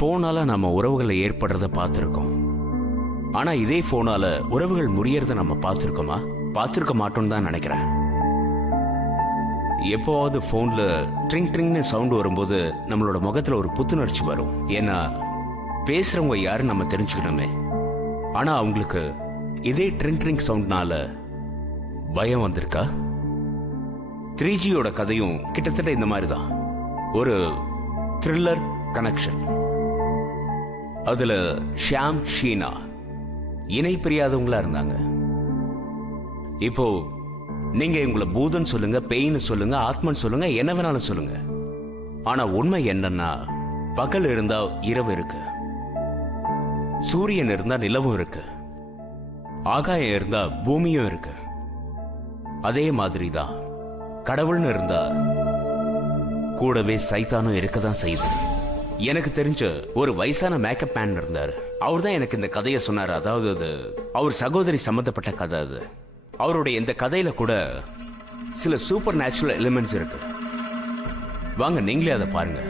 போனால நம்ம உறவுகளை ஏற்படுறத பார்த்துருக்கோம். ஆனா இதே போனால உறவுகள் முறியறத நம்ம பார்த்துருக்கோமா? பார்த்துருக்க மாட்டோம்னு தான் நினைக்கிறேன். எப்போவாவது போன்ல ட்ரிங் ட்ரிங்னு சவுண்ட் வரும்போது நம்மளோட முகத்துல ஒரு புத்துணர்ச்சி வரும். ஏன்னா பேசுறவங்க யாருன்னு நம்ம தெரிஞ்சுக்கணுமே. ஆனா அவங்களுக்கு இதே ட்ரிங் ட்ரிங் சவுண்ட்னால பயம் வந்திருக்கா? 3Gயோட கதையும் கிட்டத்தட்ட இந்த மாதிரி தான். ஒரு த்ரில்லர் கனெக்ஷன். அதுல ஷியாம் ஷீனா இணை பிரியாதவங்களா இருந்தாங்க. இப்போ நீங்க உங்களை பூதன் சொல்லுங்க, பேய்னு சொல்லுங்க, ஆத்மன் சொல்லுங்க, என்ன வேணாலும் சொல்லுங்க. ஆனா உண்மை என்னன்னா, பகல் இருந்தா இரவு இருக்கு, சூரியன் இருந்தா நிலவும் இருக்கு, ஆகாயம் இருந்தா பூமியும் இருக்கு. அதே மாதிரி தான் கடவுள்னு இருந்தா கூடவே சைத்தானும் இருக்கதான் செய்யுது. எனக்கு தெரிஞ்ச ஒரு வயசான மேக்கப் மேன் இருந்தாரு. அவர் தான் எனக்கு இந்த கதையை சொன்னார். அதாவது அது அவர் சகோதரி சம்பந்தப்பட்ட கதை. அது அவருடைய இந்த கதையில கூட சில சூப்பர் நேச்சுரல் எலிமெண்ட்ஸ் இருக்கு. வாங்க நீங்களே அதை பாருங்க.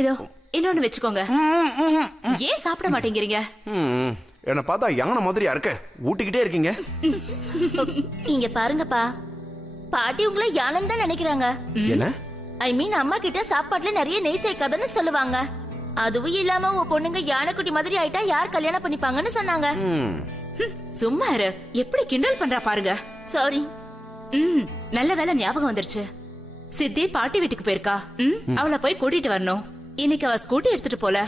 இதோ இன்னொன்னு வச்சுக்கோங்க. ஏன் சாப்பிட மாட்டேங்கிறீங்க? என்ன பார்த்தா யானை மாதிரியா இருக்க, ஊட்டிக்கிட்டே இருக்கீங்க. இங்க பாருங்கப்பா, பாட்டி உங்களை யானைன்னு தான் நினைக்கிறாங்க. என்ன? ஐ மீன் அம்மா கிட்ட சாப்பாட்டுல நிறைய நெய் சேர்க்காதன்னு சொல்லுவாங்க. அதுவும் இல்லாம உன் பொண்ணுங்க யானைக்குட்டி மாதிரி ஆயிட்டா யார் கல்யாணம் பண்ணிப்பாங்கன்னு சொன்னாங்க. சும்மா இரு, எப்படி கிண்டல் பண்றா பாருங்க. சாரி. நல்ல வேலை ஞாபகம் வந்துருச்சு. சித்தி பாட்டி வீட்டுக்கு போயிருக்கா. அவளை போய் கூட்டிட்டு வரணும். இன்னைக்கு அவ ஸ்கூட்டி எடுத்துட்டு போல.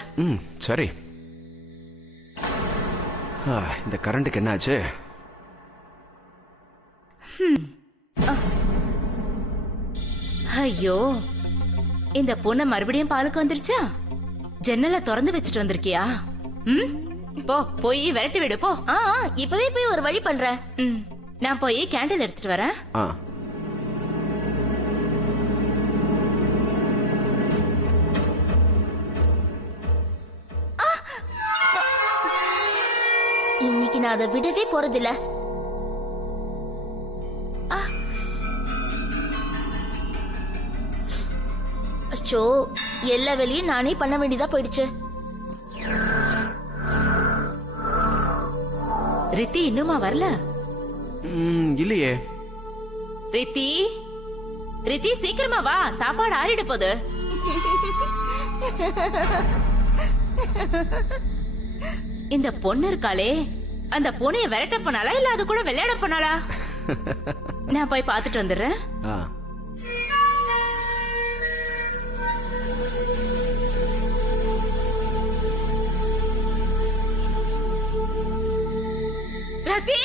சரி. இந்த கரண்ட்டுக்கு என்னாச்சு? ஐயோ, இந்த பொண்ணு மறுபடியும் பாலுக்கு வந்துருச்சா? ஜன்னலை திறந்து வச்சுட்டு வந்திருக்கியா? போ போய் விரட்டி விடு போ. இப்பவே போய் ஒரு வழி பண்றேன். நான் போய் கேண்டில் எடுத்துட்டு வரேன். இன்னைக்கு நான் அதை விடவே போறதில்ல. அச்சோ, எல்லா வேலையும் நானே பண்ண வேண்டியதா போயிடுச்சு. ரித்தி இன்னுமா வரல? இல்லையே. ரித்தி, ரித்தி சீக்கிரமா வா, சாப்பாடு ஆறிட போகுது. இந்த பொண்ணு இருக்காளே, அந்த பூனைய விரட்ட போனாலா இல்ல அது கூட விளையாட போனாலா? நான் போய் பாத்துட்டு வந்துடுறேன். ரத்தி,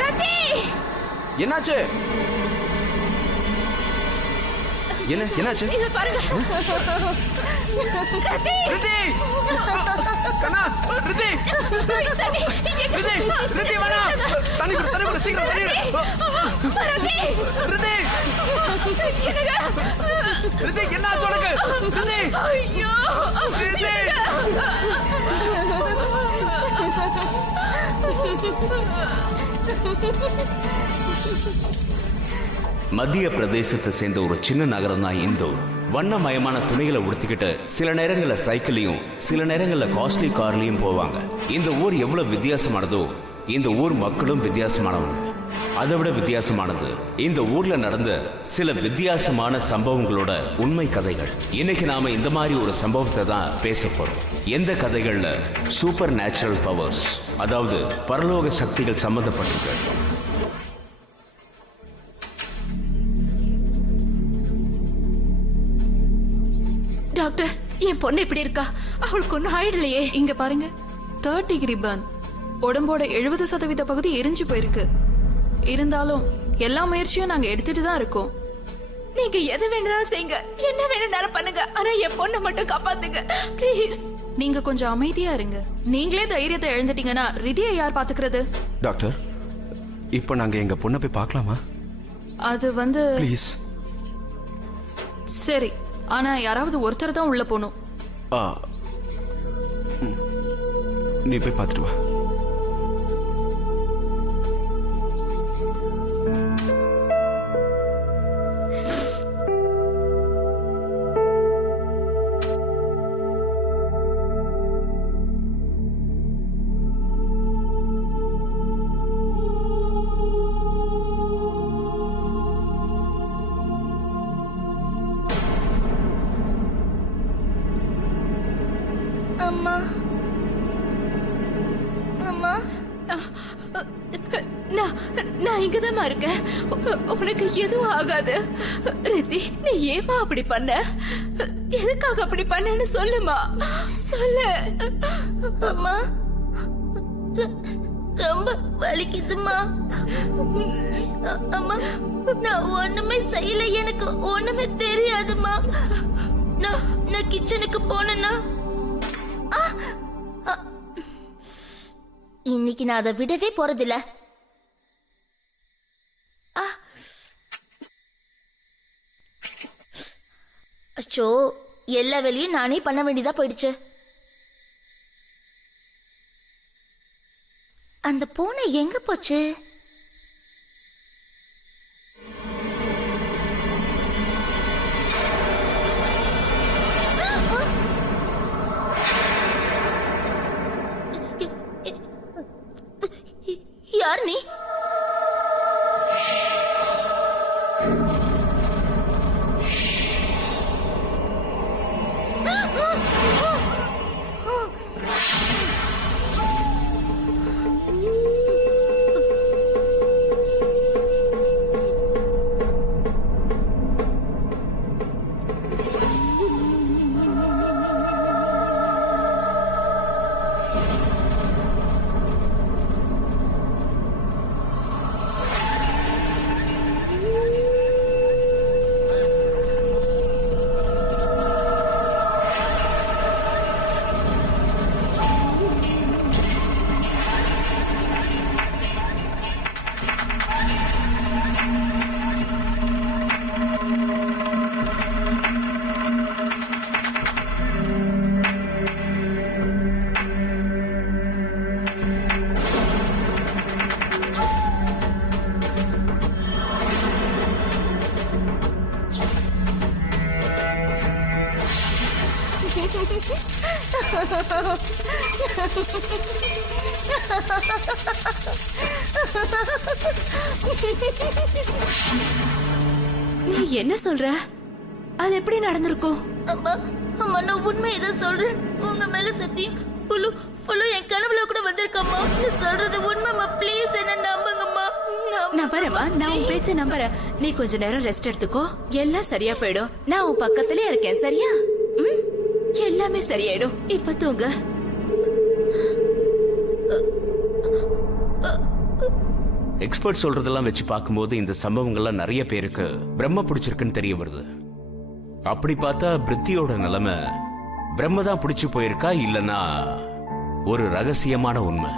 ரத்தி, என்னாச்சு? என்னாச்சு? இத பாருங்க. ரத்தி, ரித்தி, கண்ணா, ரித்தி, ரித்தி, ரித்தி வாடா, தண்ணி குடி, தண்ணி குடி, சீக்கிரம் தண்ணி குடி. ரத்தி, ரித்தி, என்னங்க? ரித்தி, என்னாச்சு உனக்கு? ரித்தி, ஐயோ, ரித்தி. மத்திய பிரதேசத்தை சேர்ந்த ஒரு சின்ன நகரம் தான் இந்தோர். வண்ணமயமான துணிகளை உடுத்திக்கிட்டு சில நேரங்கள்ல சைக்கிளையும் சில நேரங்கள்ல காஸ்ட்லி கார்லயும் போவாங்க. இந்த ஊர் எவ்வளவு வித்தியாசமானதோ இந்த ஊர் மக்களும் வித்தியாசமானவங்க. அதை விட வித்தியாசமானது இந்த ஊர்ல நடந்த சில வித்தியாசமான சம்பவங்களோட உண்மை கதைகள். இன்னைக்கு நாம இந்த மாதிரி ஒரு சம்பவத்தை தான் பேச போறோம். எந்த கதைகள்ல சூப்பர் நேச்சுரல் பவர்ஸ், அதாவது பரலோக சக்திகள் சம்பந்தப்பட்டிருக்கு. டாக்டர், என் பொண்ணு எப்படி இருக்கா? அவளுக்கு ஒன்னும் ஆயிடலையே. இங்க பாருங்க, 3rd டிகிரி பர்ன். உடம்போட 70% பகுதி எரிஞ்சு போயிருக்கு. இருந்தாலும் எல்லா முயற்சியும் நாங்க எடுத்துட்டு தான் இருக்கோம். நீங்க எது வேணாலும் செய்யுங்க, என்ன வேணும்னாலும் பண்ணுங்க. ஆனா என் பொண்ணை மட்டும் காப்பாத்துங்க ப்ளீஸ். நீங்க கொஞ்சம் அமைதியா இருங்க. நீங்களே தைரியத்தை இழந்துட்டீங்கன்னா ரிதியை யார் பாத்துக்கிறது? டாக்டர், இப்போ நாங்க எங்க பொண்ணை போய் பார்க்கலாமா? அது வந்து ப்ளீஸ். சரி, ஆனா யாராவது ஒருத்தர் தான் உள்ள போகணும். நீ போய் பார்த்துட்டு வா. நான் இங்கதாம்மா இருக்கேன். உனக்கு எதுவும் ஆகாது. ரித்தி, நீ ஏமா அப்படி பண்ண? எதுக்காக அப்படி பண்ணன்னு சொல்லுமா, சொல்லு. அம்மா ரொம்ப வலிக்குதுமா. அம்மா நான் ஒண்ணுமே செய்யல, எனக்கு ஒண்ணுமே தெரியாதுமா. நான் கிச்சனுக்கு போனேன்னா இன்னைக்கு நான் அதை விடவே போறதில்ல. அச்சோ, எல்லா வேலையும் நானே பண்ண வேண்டியதா போயிடுச்சு. அந்த பூனை எங்க போச்சு? யார் நீ? நீ என்ன சொல்ற? அது எப்படி நடந்திருக்கும்? அம்மா அம்மா நான் உண்மையதான் சொல்றேன். உங்க மேல சத்தியம். என் கனவுல கூட வந்திருக்கம்மா. நீ சொல்றது உண்மைமா. ப்ளீஸ் என்ன நம்புங்கம்மா. நம்புறேம்மா, நான் உன் பேச்ச நம்புறேன். நீ கொஞ்ச நேரம் ரெஸ்ட் எடுத்துக்கோ, எல்லாம் சரியா போயிடும். நான் உன் பக்கத்திலே இருக்கேன், சரியா? எல்லாமே சரியாயிடும். இப்ப தூங்க. எக்ஸ்பர்ட் சொல்றதெல்லாம் வச்சு பார்க்கும்போது இந்த சம்பவங்கள்லாம் நிறைய பேருக்கு பிரம்ம பிடிச்சிருக்குன்னு தெரிய வருது. அப்படி பார்த்தா பிரித்தியோட நிலைமை பிரம்ம தான் பிடிச்சு போயிருக்கா, இல்லனா ஒரு ரகசியமான உண்மை.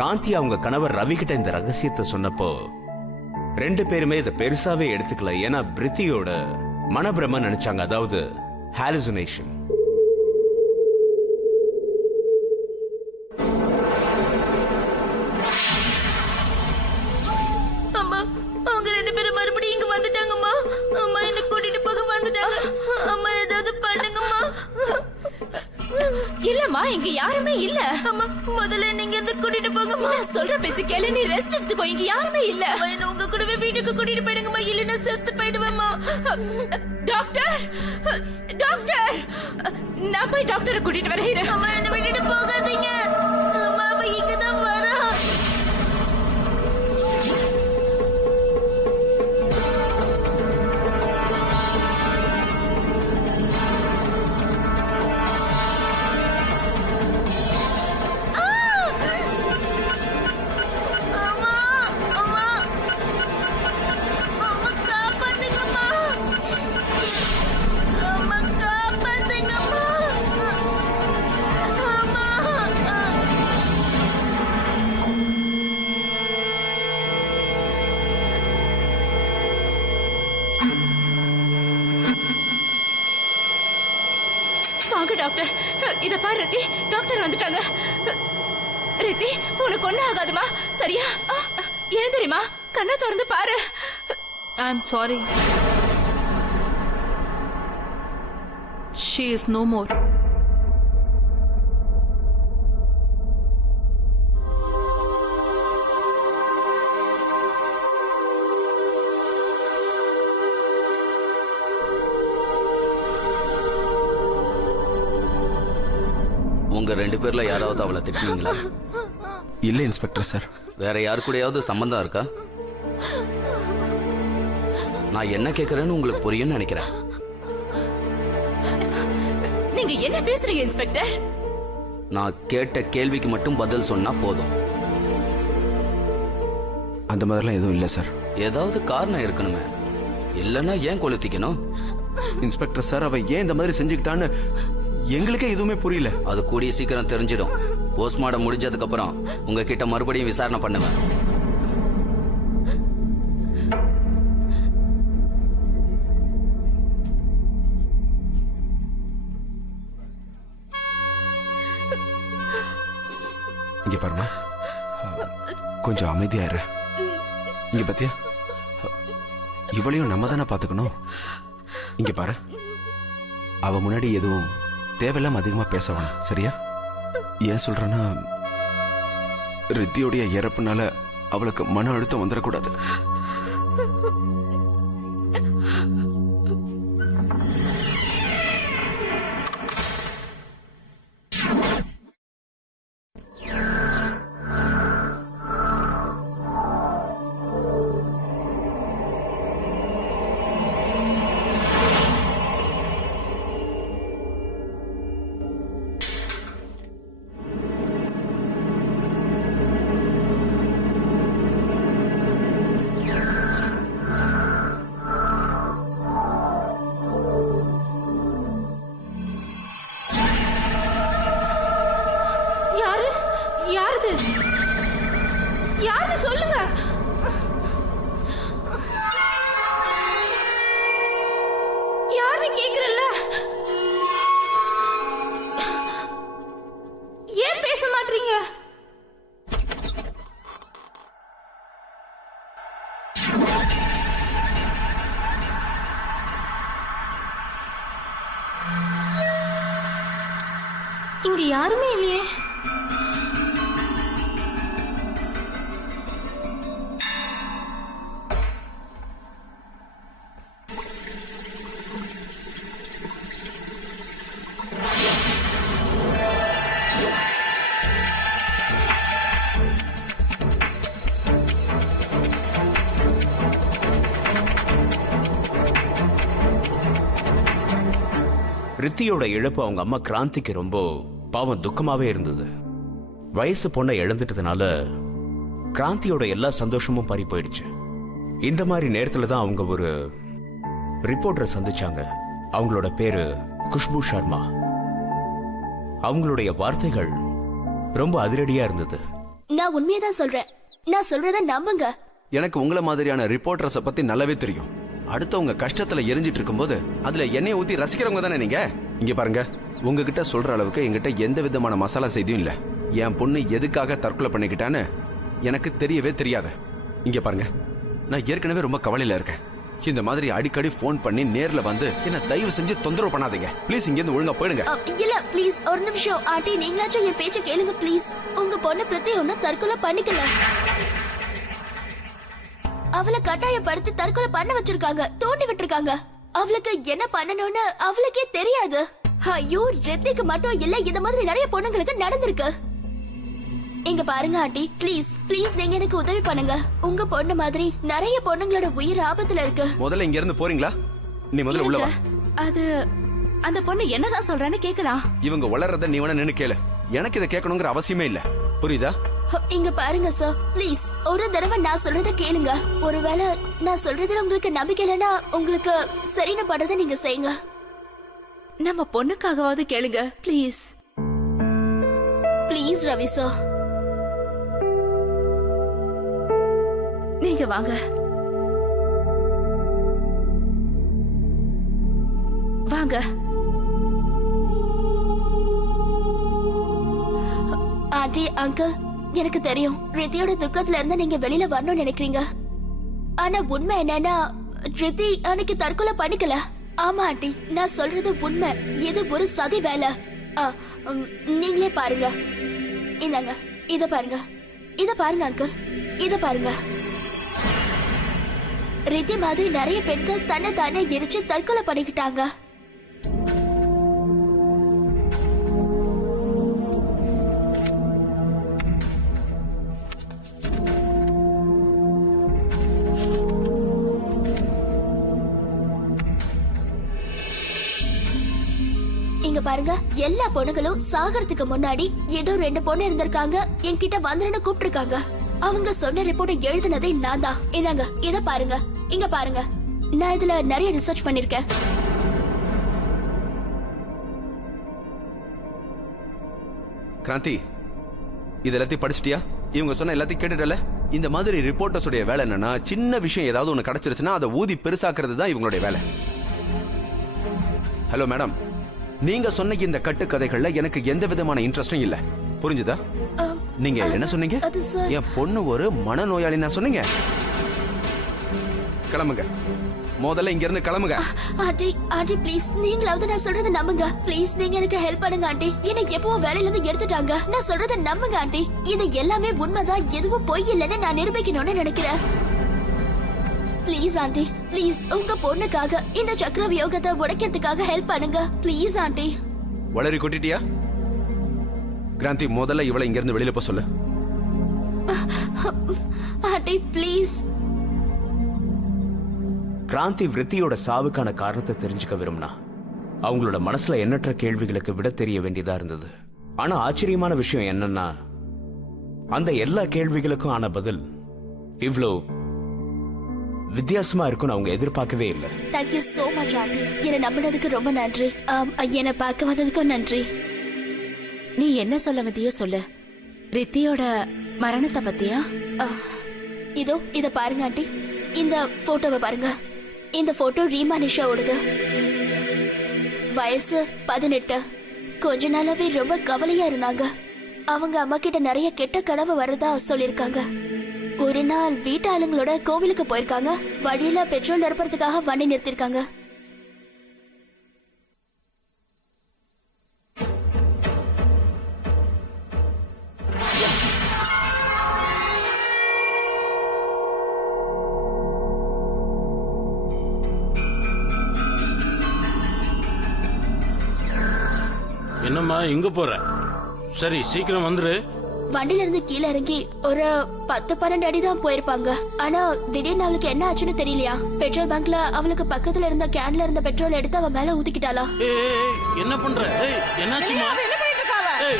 காந்தி அவங்க கணவர் ரவி கிட்ட இந்த ரகசியத்தை சொன்னப்போ ரெண்டு பேருமே இதை பெருசாவே எடுத்துக்கல. ஏன்னா பிரித்தியோட மனப்பிரம நினைச்சாங்க, அதாவது ஹாலுசினேஷன். அம்மா அவங்க ரெண்டு பேரும் மறுபடியும் இங்க வந்துட்டாங்கம்மா. அம்மா என்ன கூட்டிட்டு போக வந்துட்டாங்க. அம்மா ஏதாவது பண்ணுங்கம்மா. இல்லம்மா, இங்க யாருமே இல்ல. அம்மா முதல்ல நீங்க எந்த கூட்டிட்டு போங்கம்மா. நான் சொல்ற பேச்சு கேளு, நீ ரெஸ்ட் எடுத்துக்கோ. இங்க யாருமே இல்ல. என்ன உங்க கூடவே வீட்டுக்கு கூட்டிட்டு போயிடுங்கம்மா, இல்லைன்னா செத்து போயிடுவேம்மா. டாக்டர், டாக்டர், நான் போய் டாக்டரை கூட்டிட்டு வரேன். அம்மா என்ன விட்டுட்டு போகாதீங்க. அம்மா அவ இங்கதான் வரா. வாங்க டாக்டர். இத பாரு ரித்தி, டாக்டர் வந்துட்டாங்க. ரித்தி, உனக்கு ஒண்ணு ஆகாதுமா, சரியா? எழுந்திரிமா, கண்ணை திறந்து பாரு. I am sorry. She is no more. உங்க ரெண்டு பேர்ல யாராவது அவளை திட்டுவீங்களா? இல்ல இன்ஸ்பெக்டர் சார். வேற யாரு கூடயாவது சம்பந்தம் இருக்கா? நான் என்ன கேக்குறேன்னு உங்களுக்கு புரியும்னு நினைக்கிறேன். நீங்க என்ன பேசுறீங்க இன்ஸ்பெக்டர்? நான் கேட்ட கேள்விக்கு மட்டும் பதில் சொன்னா போதும். அந்த மாதிரிலாம் எதுவும் இல்ல சார். ஏதாவது காரணம் இருக்கணுமே, இல்லன்னா ஏன் கொளுத்திக்கணும்? இன்ஸ்பெக்டர் சார், அவ ஏன் இந்த மாதிரி செஞ்சுக்கிட்டான்னு எங்களுக்கே எதுவுமே புரியல. அது கூடிய சீக்கிரம் தெரிஞ்சிடும். போஸ்ட்மார்டம் முடிஞ்சதுக்கு அப்புறம் உங்ககிட்ட மறுபடியும் விசாரணை பண்ணுவேன். இங்க பாருமா, கொஞ்சம் அமைதியா இரு. இங்க பாத்தியா, இவளையும் நம்ம தானே பாத்துக்கணும். இங்க பாரு, அவ முன்னாடி எதுவும் தேவையில்லாம அதிகமா பேச வேணாம், சரியா? ஏன் சொல்றேன்னா, ரித்தியோடைய இறப்புனால அவளுக்கு மன அழுத்தம் வந்துடக்கூடாது. யாரு சொல்லுங்க. யாரு கேக்குறல்ல? ஏன் பேச மாட்டீங்க? இங்க யாருமே இல்லையே. ரித்தியோட இழப்பு அவங்க அம்மா கிராந்திக்கு ரொம்ப பாவம் துக்கமாவே இருந்தது. வயசு பொண்ணை இழந்துட்டதுனால கிராந்தியோட எல்லா சந்தோஷமும் பறி போயிடுச்சு. இந்த மாதிரி நேரத்துல தான் அவங்க ஒரு ரிப்போர்ட்டரை சந்திச்சாங்க. அவங்களோட பேரு குஷ்பு சர்மா. அவங்களுடைய வார்த்தைகள் ரொம்ப அதிரடியா இருந்தது. நான் உண்மையதான் சொல்றேன், நான் சொல்றத நம்புங்க. எனக்கு உங்களை மாதிரியான ரிப்போர்ட்டர்ஸ பத்தி நல்லாவே தெரியும். அடுத்தவங்க கஷ்டத்துல எரிஞ்சிட்டு இருக்கும்போது அதுல எண்ணெய் ஊத்தி ரசிக்கிறவங்க தானே நீங்க. இங்க பாருங்க, உங்ககிட்ட சொல்ற அளவுக்கு என்கிட்ட எந்த விதமான மசாலா செய்தியும் இல்ல. என் பொண்ணு எதுக்காக தற்கொலை பண்ணிக்கிட்டான்னு எனக்கு தெரியவே தெரியாது. இங்க பாருங்க, நான் ஏற்கனவே ரொம்ப கவலையில இருக்கேன். இந்த மாதிரி அடிக்கடி போன் பண்ணி நேர்ல வந்து என்ன தயவு செஞ்சு தொந்தரவு பண்ணாதீங்க ப்ளீஸ். இங்க இருந்து ஒழுங்கா போயிடுங்க. இல்ல ப்ளீஸ் ஒரு நிமிஷம் ஆண்டி, நீங்களாச்சும் என் பேச்ச கேளுங்க ப்ளீஸ். உங்க பொண்ணு பிரதி ஒன்னும் தற்கொலை பண்ணிக்கல. அவளை கட்டாயப்படுத்தி தற்கொலை பண்ண வச்சிருக்காங்க, தூண்டி விட்டுருக்காங்க. அவளுக்கு என்ன பண்ணணும்னு அவளுக்கே தெரியாது. ஐயோ, ரித்திக்கு மட்டும் இல்ல, இந்த மாதிரி நிறைய பொண்ணுங்களுக்கு நடந்திருக்கு. இங்க பாருங்க ஆண்டி, ப்ளீஸ் ப்ளீஸ் நீங்க எனக்கு உதவி பண்ணுங்க. உங்க பொண்ணு மாதிரி நிறைய பொண்ணுங்களோட உயிர் ஆபத்துல இருக்கு. முதல்ல இங்க இருந்து போறீங்களா? நீ முதல்ல உள்ள வா. அது அந்த பொண்ணு என்னதான் சொல்றான்னு கேக்குறா. இவங்க வளர்றத நீ வேணா நின்னு கேளு. எனக்கு இதை கேட்கணுங்கிற அவசியமே இல்ல, புரியுதா? இங்க பாருங்க சார், ப்ளீஸ் ஒரு தடவை நான் சொல்றத கேளுங்க. ஒருவேளை நான் சொல்றதுல உங்களுக்கு நம்பிக்கை இல்லைன்னா உங்களுக்கு சரின்னு படுறத நீங்க செய்யுங்க. நம்ம பொண்ணுக்காகவாவது கேளுங்க ப்ளீஸ். Please Ravi sir. நீங்க வாங்க வாங்க. ஆண்டி, அங்கிள், எனக்கு தெரியும் ரித்தியோட துக்கத்துல இருந்து நீங்க வெளியில வரணும்னு நினைக்கிறீங்க. ஆனா உண்மை என்னன்னா, ரித்தி அன்னைக்கு தற்கொலை பண்ணிக்கல. ஆமா ஆண்டி, நான் சொல்றது உண்மை. இது ஒரு சதி வேலை. நீங்களே பாருங்க. இந்தாங்க, இத பாருங்க, இத பாருங்க அங்கிள், இத பாருங்க. ரித்தி மாதிரி நிறைய பெண்கள் தன்னை தானே எரிச்சு தற்கொலை பண்ணிக்கிட்டாங்க. பாருங்க, எல்லா பொண்ணுங்களும் சாகறதுக்கு முன்னாடி ஏதோ 2 பொண்ணு இருந்திருக்காங்க, என்கிட்ட வந்துருன்னு கூப்பிட்டுருக்காங்க. அவங்க சொன்ன ரிப்போர்ட் எழுதினதே நான் தான். இதாங்க, இத பாருங்க, இங்க பாருங்க. நான் இதுல நிறைய ரிசர்ச் பண்ணிருக்கேன். கிராந்தி, இது எல்லாத்தையும் படிச்சிட்டியா? இவங்க சொன்ன எல்லாத்தையும் கேட்டுட்டல? இந்த மாதிரி ரிப்போர்ட்டர்ஸ் உடைய வேலை என்னன்னா, சின்ன விஷயம் ஏதாவது ஒண்ணு கிடைச்சிருச்சுன்னா அதை ஊதி பெருசாக்குறது தான் இவங்களுடைய வேலை. ஹலோ மேடம், நீங்க சொன்ன இந்த கட்டுக்கதைகள்ல எனக்கு எந்த விதமான இன்ட்ரெஸ்டும் இல்ல. புரிஞ்சுதா? நீங்க என்ன சொன்னீங்க? என் பொண்ணு ஒரு மனநோயாளி நான் சொன்னீங்க. கிளம்புங்க, முதல்ல இங்க இருந்து கிளம்புங்க. ஆண்டி, ஆண்டி ப்ளீஸ், நீங்களாவது நான் சொல்றத நம்புங்க. ப்ளீஸ் நீங்க எனக்கு ஹெல்ப் பண்ணுங்க ஆண்டி. என்னை எப்பவோ வேலையில இருந்து எடுத்துட்டாங்க. நான் சொல்றத நம்புங்க ஆண்டி. இது எல்லாமே உண்மைதான், எதுவும் பொய் இல்லைன்னு நான் நிரூபிக்கணும்னு நினைக்கிறேன். ப்ளீஸ் ஆண்டி, ப்ளீஸ் உங்க பொண்ணுக்காக இந்த சக்கர வியோகத்தை உடைக்கிறதுக்காக ஹெல்ப் பண்ணுங்க. Please aunty. வளரி கொட்டிட்டியா? கிராந்தி, முதல்ல இவளை இங்க இருந்து வெளியில போக சொல்லு. Aunty please. கிராந்தி விருத்தியோட சாவுக்கான காரணத்தை தெரிஞ்சுக்க விரும்பினா அவங்களோட மனசுல எண்ணற்ற கேள்விகளுக்கு விட தெரிய வேண்டியதா இருந்தது. ஆனா ஆச்சரியமான விஷயம் என்னன்னா, அந்த எல்லா கேள்விகளுக்கும் ஆன பதில் இவ்ளோ வித்தியாசமா இருக்கும்னு அவங்க எதிர்பார்க்கவே இல்லை. Thank you so much aunty. என்னை நம்பினதுக்கு ரொம்ப நன்றி. என்னை பார்க்க வந்ததுக்கும் நன்றி. நீ என்ன சொல்ல வந்தியோ சொல்லு. ரித்தியோட மரணத்தை பத்தியா? இதோ இத பாருங்க ஆண்டி, இந்த போட்டோவை பாருங்க. இந்த போட்டோ ரீமா நிஷாவோடது. வயசு 18. கொஞ்ச நாளாவே ரொம்ப கவலையா இருந்தாங்க. அவங்க அம்மா கிட்ட நிறைய கெட்ட கனவு வரதா சொல்லிருக்காங்க. ஒரு நாள் வீட்டு ஆளுங்களோட கோவிலுக்கு போயிருக்காங்க. வழியில பெட்ரோல் நிரப்புறதுக்காக வண்டி நிறுத்திருக்காங்க. என்னம்மா இங்க போற? சரி சீக்கிரம் வந்துரு. வண்டில இருந்து கீழே இறங்கி ஒரு 10-12 அடி தான் போயிருப்பாங்க. ஆனா திடீர்னு அவளுக்கு என்ன ஆச்சுன்னு தெரியலையா. பெட்ரோல் பங்க்ல அவளுக்கு பக்கத்துல இருந்த கேன்ல இருந்த பெட்ரோல் எடுத்து அவ மேல ஊத்திக்கிட்டாளா. என்ன பண்ற? என்னாச்சுமா?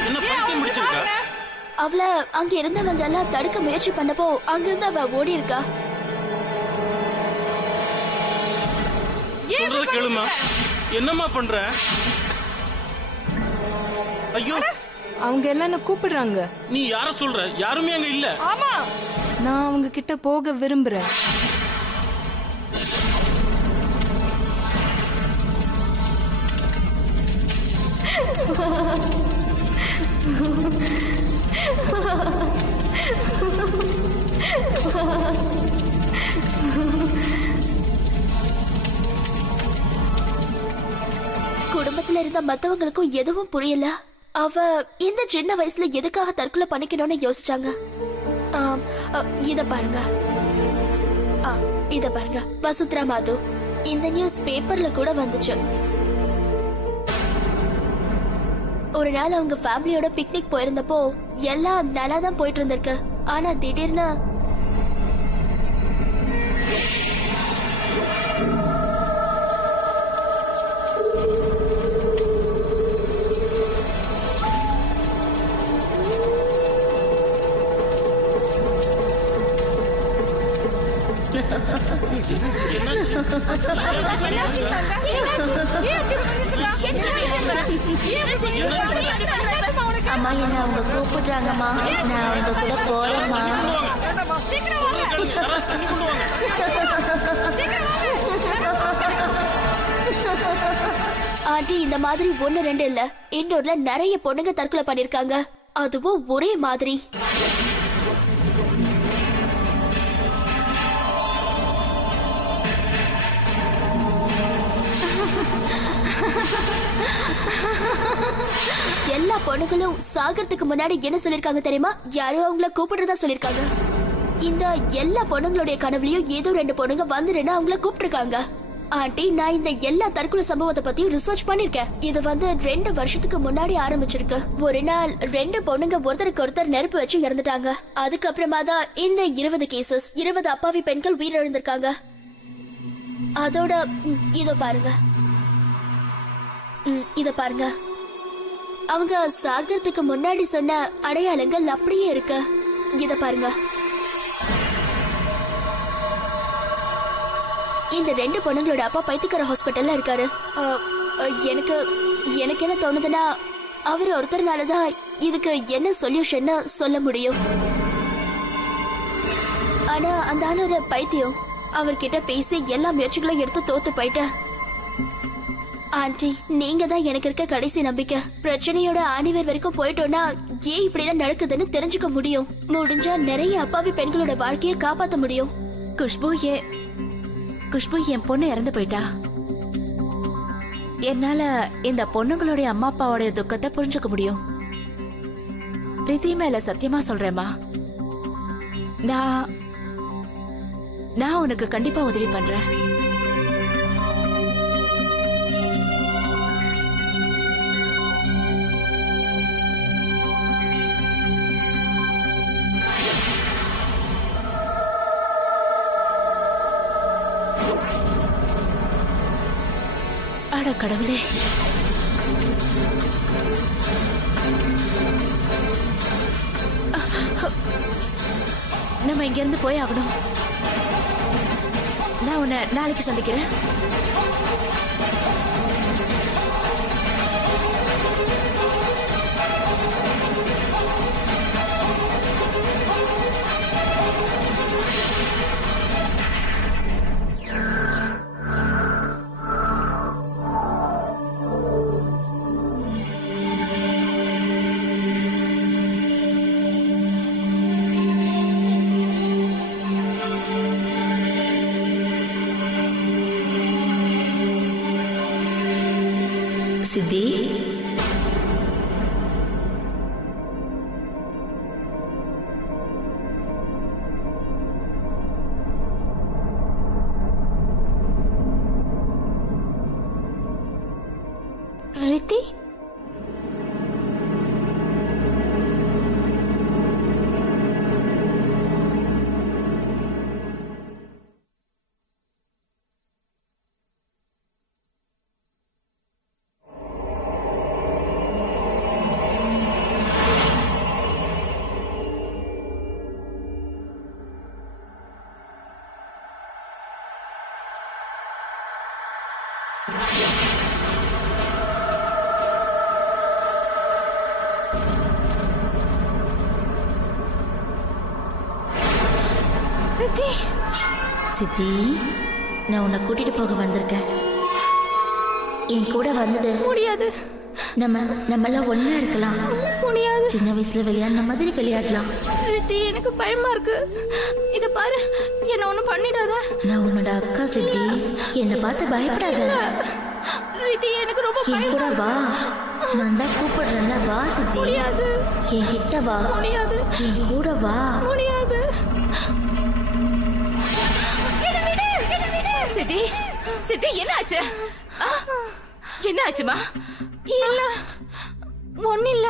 என்ன பைத்தியம் பிடிச்சிருக்கா? அவள அங்க இருந்தவங்க எல்லாம் தடுக்க முயற்சி பண்ணப்போ அங்கிருந்து அவ ஓடி இருக்கா. சொல்றது கேளுமா. என்னம்மா பண்ற? ஐயோ, அவங்க எல்லாம் கூப்பிடுறாங்க. நீ யார சொல்ற? யாருமே அங்க இல்ல. ஆமா, நான் அவங்க கிட்ட போக விரும்புறேன். குடும்பத்துல இருந்த மத்தவங்களுக்கும் எதுவும் புரியல. அவ இந்த சின்ன வயசுல எதுக்காக தற்கொலை பண்ணிக்கணும்னு யோசிச்சாங்க. இத பாருங்க, இத பாருங்க. வசுத்ரா மாது, இந்த நியூஸ் பேப்பர்ல கூட வந்துச்சு. ஒரு நாள் அவங்க ஃபேமிலியோட பிக்னிக் போயிருந்தப்போ எல்லாம் நல்லா தான் போயிட்டு இருந்திருக்கு. ஆனா திடீர்னு அம்மா, என்ன அவங்க கூப்பிடுறாங்கம்மா. நான் அவங்க கூட போறேம்மா. ஆண்டி, இந்த மாதிரி 1-2 இல்ல, இண்டோர்ல நிறைய பொண்ணுங்க தற்கொலை பண்ணிருக்காங்க. அதுவும் ஒரே மாதிரி. எல்லா பொண்ணுங்களும் சாகறதுக்கு முன்னாடி என்ன சொல்லிருக்காங்க தெரியுமா? யாரோ அவங்கள கூப்பிடுறதா சொல்லிருக்காங்க. இந்த எல்லா பொண்ணுங்களுடைய கனவுலயும் ஏதோ 2 பொண்ணுங்க வந்துருன்னு அவங்கள கூப்பிட்டுருக்காங்க. ஆண்டி, நான் இந்த எல்லா தற்கொலை சம்பவத்தை பத்தியும் ரிசர்ச் பண்ணிருக்கேன். இது 2 வருஷத்துக்கு முன்னாடி ஆரம்பிச்சிருக்கு. ஒரு நாள் 2 பொண்ணுங்க ஒருத்தருக்கு ஒருத்தர் நெருப்பு வச்சு இறந்துட்டாங்க. அதுக்கப்புறமா தான் இந்த 20 கேசஸ், 20 அப்பாவி பெண்கள் உயிரிழந்திருக்காங்க. அதோட இதோ பாருங்க, இத பாருங்க. அவங்க சாகிறதுக்கு முன்னாடி சொன்ன அடையாளங்கள் அப்படியே இருக்கு. இத பாருங்க. இந்த 2 பொண்ணுங்களோட அப்பா பைத்தியக்கார ஹாஸ்பிட்டல்ல இருக்காரு. எனக்கு என்ன தோணுதுன்னா அவர் ஒருத்தர்னாலதான் இதுக்கு என்ன சொல்யூஷன் சொல்ல முடியும். ஆனா அந்த ஆளோட பைத்தியம். அவர்கிட்ட பேசி எல்லா முயற்சிகளும் எடுத்து தோத்து போயிட்டேன். ஆண்டி, நீங்க தான் எனக்கு இருக்க கடைசி நம்பிக்கை. பிரச்சனையோட ஆணிவேர் வரைக்கும் போயிட்டோம்னா ஏன் இப்படி எல்லாம் நடக்குதுன்னு தெரிஞ்சுக்க முடியும். முடிஞ்சா நிறைய அப்பாவி பெண்களோட வாழ்க்கையை காப்பாத்த முடியும். குஷ்பு என் பொண்ணு இறந்து போயிட்டா. என்னால இந்த பொண்ணுங்களுடைய அம்மா அப்பாவோட துக்கத்தை புரிஞ்சுக்க முடியும். ரிதி மேல சத்தியமா சொல்றேம்மா, நான் உனக்கு கண்டிப்பா உதவி பண்றேன். அட கடவுளே, நம்ம இங்க இருந்து போய் ஆகணும். நான் உன்னை நாளைக்கு சந்திக்கிறேன். சித்தி, ரித்தி, சித்தி, நான் உன்னை கூட்டிட்டு போக வந்திருக்கேன். என் கூட வந்துடு. முடியாது. நம்மெல்லாம் ஒண்ணா இருக்கலாம். முடியாது. சின்ன வயசுல விளையாடின மாதிரி விளையாடலாம். ரித்தி, எனக்கு பயமா இருக்கு. இத பாரு, என்ன ஒண்ணும் பண்ணிடாத. நான் உன்னோட அக்கா சித்தி, என்னை பார்த்து பயப்படாத. ரித்தி, எனக்கு ரொம்ப என் கூட வா. நான் தான் கூப்பிடுறேன்ல, வா சித்தி. முடியாது. என் கிட்ட வா. முடியாது. என் கூட வா. முடியாது. சித்தி, சித்தி, என்ன ஆச்சு? என்ன ஆச்சுமா? இல்ல, ஒண்ணு இல்ல.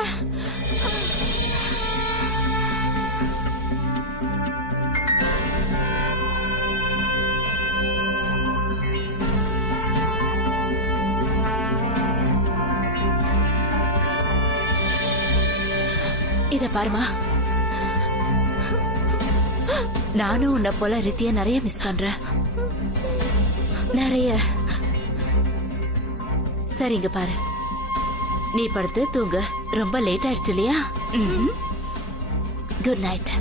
இத பாருமா, நானும் உன்னை போல ரித்திய நிறைய மிஸ் பண்றேன். நிறைய. சரிங்க பாரு, நீ படுத்து தூங்க. ரொம்ப லேட் ஆயிடுச்சு இல்லையா? Good night.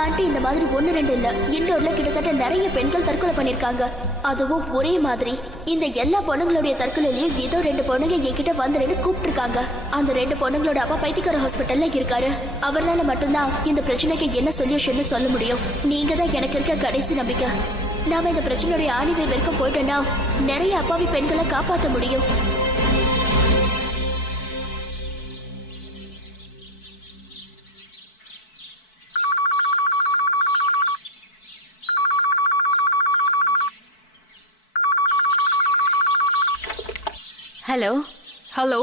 ஆண்டி, இந்த மாதிரி 1-2 இல்ல, இண்டோர்ல கிட்டத்தட்ட நிறைய பெண்கள் தற்கொலை பண்ணிருக்காங்க. அதுவும் ஒரே மாதிரி. இந்த எல்லா பொண்ணுங்களுடைய தற்கொலையிலயும் ஏதோ 2 பொண்ணுங்க என்கிட்ட வந்துருன்னு கூப்பிட்டு இருக்காங்க. அந்த 2 பொண்ணுங்களோட அப்பா பைத்தியக்கார ஹாஸ்பிட்டல்ல இருக்காரு. அவரால மட்டும்தான் இந்த பிரச்சனைக்கு என்ன சொல்யூஷன் சொல்ல முடியும். நீங்க தான் எனக்கு இருக்க கடைசி நம்பிக்கை. நாம இந்த பிரச்சனையுடைய ஆணிவை வரைக்கும் போயிட்டோம்னா நிறைய அப்பாவி பெண்களை காப்பாற்ற முடியும். ஹலோ ஹலோ,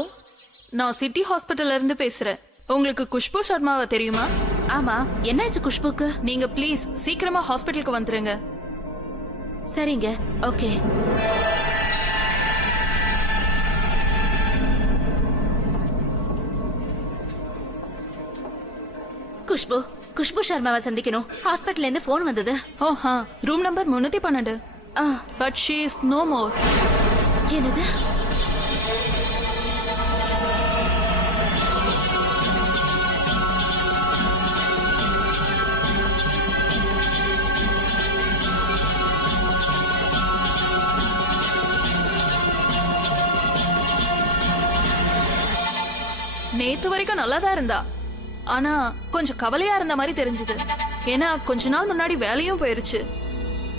நான் சிட்டி ஹாஸ்பிட்டல்ல இருந்து பேசுறேன். உங்களுக்கு குஷ்பு சர்மாவை தெரியுமா? ஆமா, என்னாச்சு குஷ்புக்கு? நீங்க ப்ளீஸ் சீக்கிரமா ஹாஸ்பிட்டலுக்கு வந்துருங்க. சரிங்க, ஓகே. குஷ்பு குஷ்பு சர்மாவை சந்திக்கணும். ஹாஸ்பிட்டல்ல இருந்து போன் வந்தது. ஓஹா, room number 312. But she is no more. என்னது? நேத்து வரைக்கும் நல்லா தான் இருந்தா, ஆனா கொஞ்சம் கவலையா இருந்த மாதிரி தெரிஞ்சது. ஏன்னா கொஞ்ச நாள் முன்னாடி வேலையும் போயிருச்சு.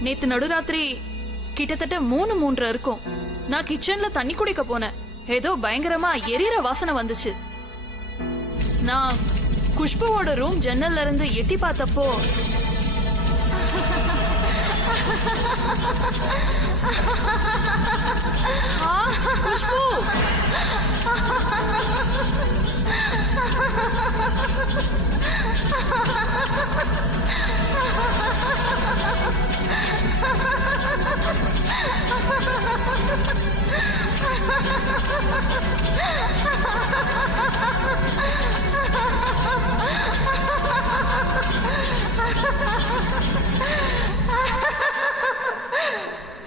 நேத்து நடுராத்திரி கிட்டத்தட்ட 3:30 இருக்கும். நான் கிச்சன்ல தண்ணி குடிக்க போனேன். ஏதோ பயங்கரமா எரியற வாசனை வந்துச்சு. நான் குஷ்புவோட ரூம் ஜன்னல்ல இருந்து எட்டி பார்த்தப்போ குஷ்பு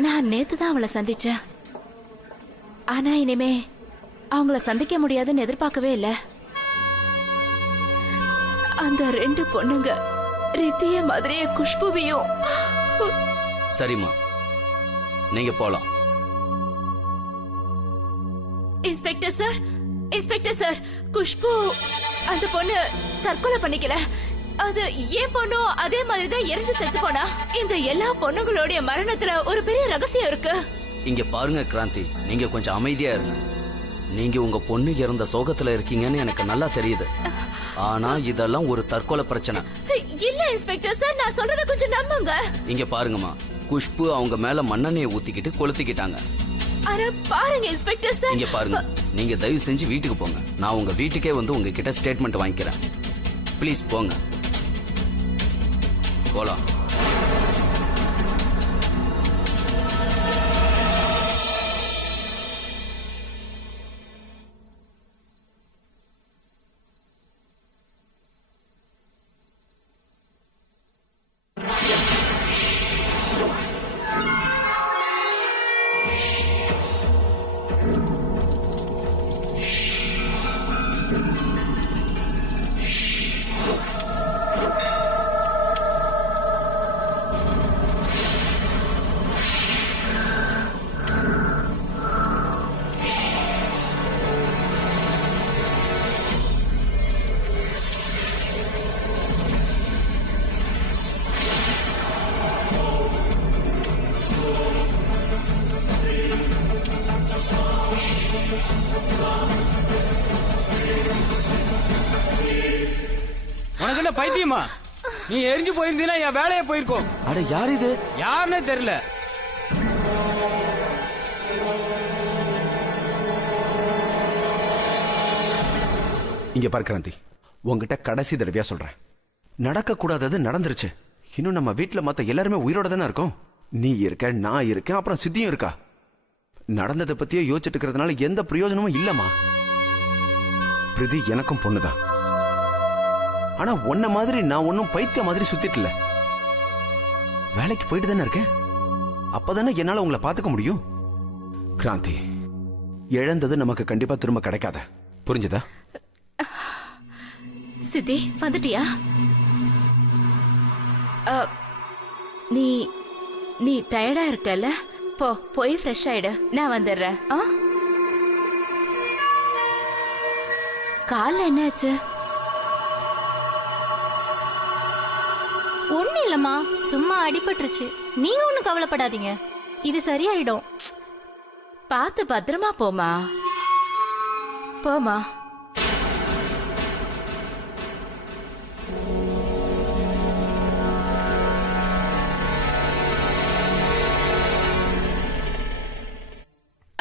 நான் நேத்து தான் அவளை சந்திச்சேன். ஆனா இனிமே அவங்கள சந்திக்க முடியாதுன்னு எதிர்பார்க்கவே இல்லை. அந்த 2 பொண்ணுங்க ரித்திய மாதிரியே குஷ்புவையும். சரிம்மா, நீங்க போலாம். Inspector sir, inspector sir, Khushbu அந்த பொண்ணு தற்கொலை பண்ணிக்கல. அது ஏன் பொண்ணும் அதே மாதிரிதான் எரிஞ்சு செத்து போனா. இந்த எல்லா பொண்ணுங்களுடைய மரணத்துல ஒரு பெரிய ரகசியம் இருக்கு. இங்க பாருங்க கிராந்தி, நீங்க கொஞ்சம் அமைதியா இருங்க. நீங்க உங்க பொண்ணு இறந்த சோகத்துல இருக்கீங்கன்னு எனக்கு நல்லா தெரியுது. ஆனா இதெல்லாம் ஒரு தற்கொலை பிரச்சனை இல்ல இன்ஸ்பெக்டர் சார், நான் சொல்றத கொஞ்சம் நம்புங்க. இங்க பாருங்கம்மா, குஷ்பு அவங்க மேல மண்ணெண்ணெயை ஊத்திக்கிட்டு கொளுத்திக்கிட்டாங்க. அட பாருங்க இன்ஸ்பெக்டர் சார். இங்க பாருங்க, நீங்க தயவு செஞ்சு வீட்டுக்கு போங்க. நான் உங்க வீட்டுக்கே வந்து உங்ககிட்ட ஸ்டேட்மெண்ட் வாங்கிக்கிறேன். ப்ளீஸ் போங்க, போலாம். உனக்கு என்ன பைத்தியமா? நீ எரிஞ்சு போயிருந்தீனா என் வேலையை போயிருக்கோம். அட யார் இது? யாருன்னே தெரியல. இங்க பாரு கிராந்தி, உங்ககிட்ட கடைசி தடவையா சொல்றேன், நடக்க கூடாதது நடந்துருச்சு. இன்னும் நம்ம வீட்டுல மத்த எல்லாருமே உயிரோட தானே இருக்கோம். நீ இருக்க, நான் இருக்கேன், அப்புறம் சித்தியும் இருக்கா. நடந்ததை பத்தியே யோசிச்சுட்டு இருக்கிறதுனால எந்த பிரயோஜனமும் இல்லம்மா. பிரிதி எனக்கும் பொண்ணுதான். ஆனா உன்ன மாதிரி நான் ஒன்னும் பைத்திய மாதிரி சுத்திட்டு இல்ல. வேலைக்கு போயிட்டு தானே இருக்கேன். அப்பதானே என்னால உங்களை பாத்துக்க முடியும். கிராந்தி, இழந்தது நமக்கு கண்டிப்பா திரும்ப கிடைக்காத, புரிஞ்சுதா? சித்தி வந்துட்டியா? நீ நீ டயர்டா இருக்கல, போய் ஃப்ரெஷ் ஆயிடு, நான் வந்துடுறேன். கால்ல என்னாச்சு? ஒண்ணு இல்லம்மா, சும்மா அடிபட்டுருச்சு. நீங்க ஒண்ணும் கவலைப்படாதீங்க, இது சரியாயிடும். பார்த்து பத்திரமா போமா. போமா.